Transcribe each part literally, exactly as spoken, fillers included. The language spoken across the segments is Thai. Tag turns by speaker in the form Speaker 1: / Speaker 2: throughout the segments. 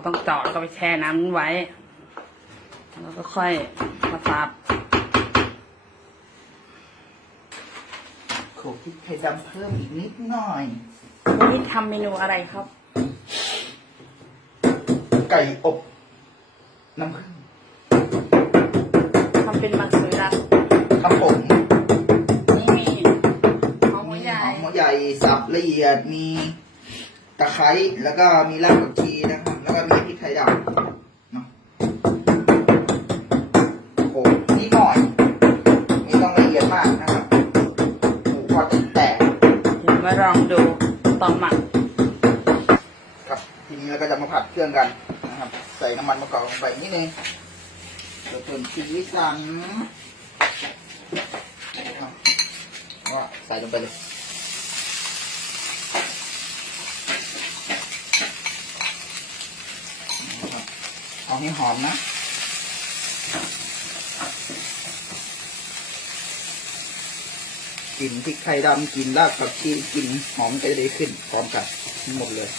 Speaker 1: ต้องเจาะแล้วก็ไปแช่น้ำไว้แล้วก็ค่อยมาสับ
Speaker 2: โขลกพริกไทยดำเพิ่มอีกนิดหน่อย
Speaker 1: วันนี้ทำเมนูอะไรครับ
Speaker 2: ไก่อบน้ำผึ้ง
Speaker 1: ทำเป็นมังสวิรัติ
Speaker 2: ครับผม
Speaker 1: นี่มีหอมหัว
Speaker 2: มี
Speaker 1: ใหญ่
Speaker 2: หอมหัวใหญ่สับละเอียดมีตะไคร้แล้วก็มีรากผักชีนะครับแล้วก็มีพริกไทยดำเนาะโอ้นี่หน่อยไม่ต้องละเอียดมากนะครับหมูพอติดแตก
Speaker 1: เดี๋ยวมาลองดูตอนหมัก
Speaker 2: ครับทีนี้เราก็จะมาผัดเครื่องกันนะครับใส่น้ำมันมะกอกลงไปนิดนึงเดี๋ยวเติมชีวิสันก็ใส่ลงไปเลยเอาให้หอมนะกลิ่นพริกไทยดำกลิ่นรากผักชีกลิ่นหอมก็จะได้ขึ้นพร้อมกันหมดเลย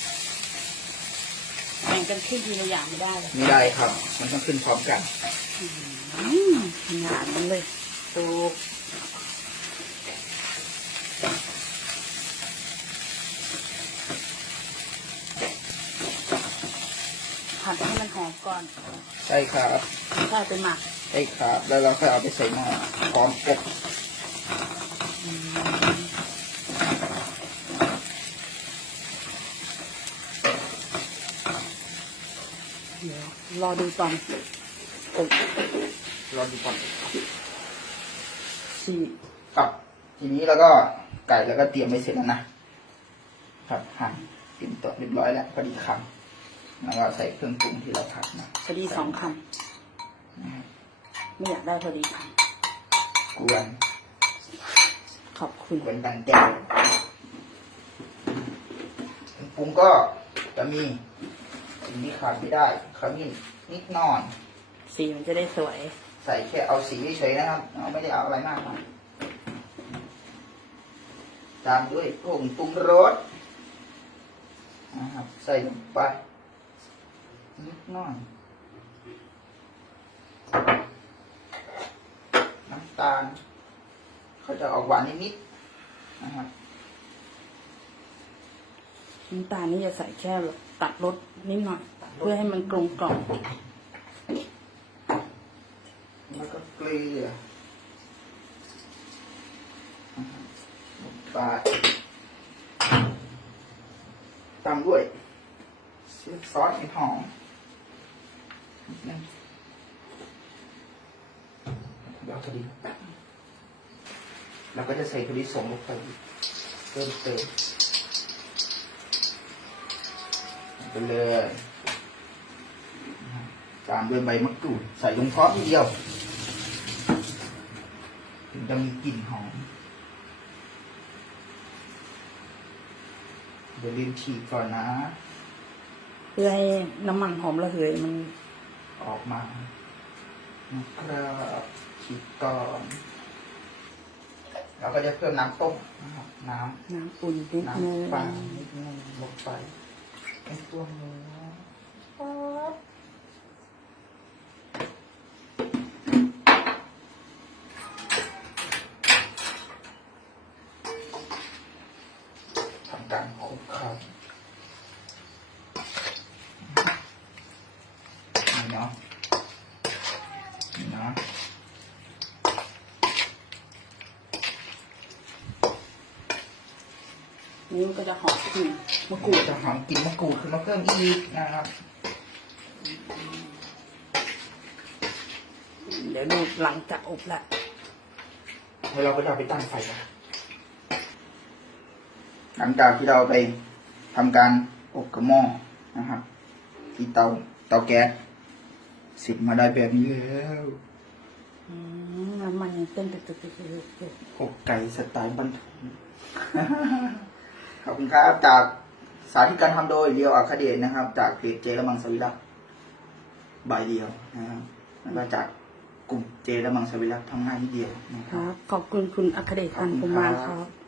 Speaker 1: แบ่งกันขึ้นทีละอย่างไม่ได้เลย
Speaker 2: ไม่ได้ครับมันต้องขึ้นพร้อมกัน
Speaker 1: อืมขนาดนั้นเลย
Speaker 2: ถูก
Speaker 1: ผัดให้มันหอมก่อน
Speaker 2: ใช่ครับ
Speaker 1: ก็ไปหมัก
Speaker 2: ใช่ครับแล้วเราค่อยเอาไปใส่หม้อพร้อมอบ
Speaker 1: เดี๋ยวรอดูตอนอบ
Speaker 2: รอดูก่อน
Speaker 1: สี่
Speaker 2: ครับทีนี้เราก็ไก่แล้วก็เตรียมไว้เสร็จแล้วนะครับหั่นเตรียมตัวเรียบร้อยแล้วพอดีคำแล้วก็ใส่เครื่องปรุงที่เราผัดนะ
Speaker 1: พอดีสองคำไม่อยากได้พอดีค
Speaker 2: กวน
Speaker 1: ำขอบคุณ
Speaker 2: กวนตันแก้วเครื่องปรุงก็จะมีสิ่งที่ขาดไม่ได้ขมิ้นนิดหน่อย
Speaker 1: สีมันจะได้สวย
Speaker 2: ใส่แค่เอาสีเฉยๆนะครับเราไม่ได้เอาอะไรมากมายตามด้วยผงปรุงรสนะครับใส่ลงไปนิดหน่อยน้ำตาลเขาจะออกหวานนิดๆนะครับ
Speaker 1: น้ำตาลนี่จะใส่แค่แบบตัดรสนิดหน่อย เพื่อให้มันกลมกล่อม
Speaker 2: แล้วก็เกลือลงไปตามด้วยซอสเห็ดหอมนิดนึงเดี๋ยวพอดีเราก็จะใส่พอดีสมลงไปเพิ่มเติมไปเลยตามด้วยใบมะกรูดใส่ลงพร้อมทีเดียวถึงจะมีกลิ่นหอมเดี๋ยวลืมฉีกก่อนนะ
Speaker 1: เพื่อให้น้ำมันหอมระเหยมัน
Speaker 2: ออกมานะครับฉีกก่อนเราก็จะเพิ่มน้ำต้มนะครับน้
Speaker 1: น้ำอุ่นนิด
Speaker 2: ำ
Speaker 1: นึง
Speaker 2: น้ำปลานิดนึงลงไปในตัวเนื้อทำการคลุกเคล้านี่เนาะนี่เนาะ
Speaker 1: นี่มันก็จะหอมกลิ่นมะกรูด
Speaker 2: จะหอมกลิ่นมะกรูดขึ้นมาเพิ่มอีกนะครับ
Speaker 1: เดี๋ยวดูหลังจากอบละ
Speaker 2: แล้วเราก็จะเอาไปตั้งไฟนะหลังจากที่เราไปทำการอบกับหม้อนะครับ ที่เตาเตาแก๊สเสร็จมาได้แบบนี้แล้ว
Speaker 1: อืมน้ำมันยังเต้นตึกตึกตึกตึกตึก
Speaker 2: อกไก่สไตล์บ้านทุ่ง ขอบคุณครับจากสาธิตการทำโดยเดียวอัคเดชนะครับ จากเพจเจและมังสวิรัตบายเดียวนะครับแล้วก็จากกลุ่มเจและมังสวิรัตทำง่ายนิดเดียวนะค
Speaker 1: ครับ รับ ขอบคุณคุณอัคเดชพันธ์กุมารครับ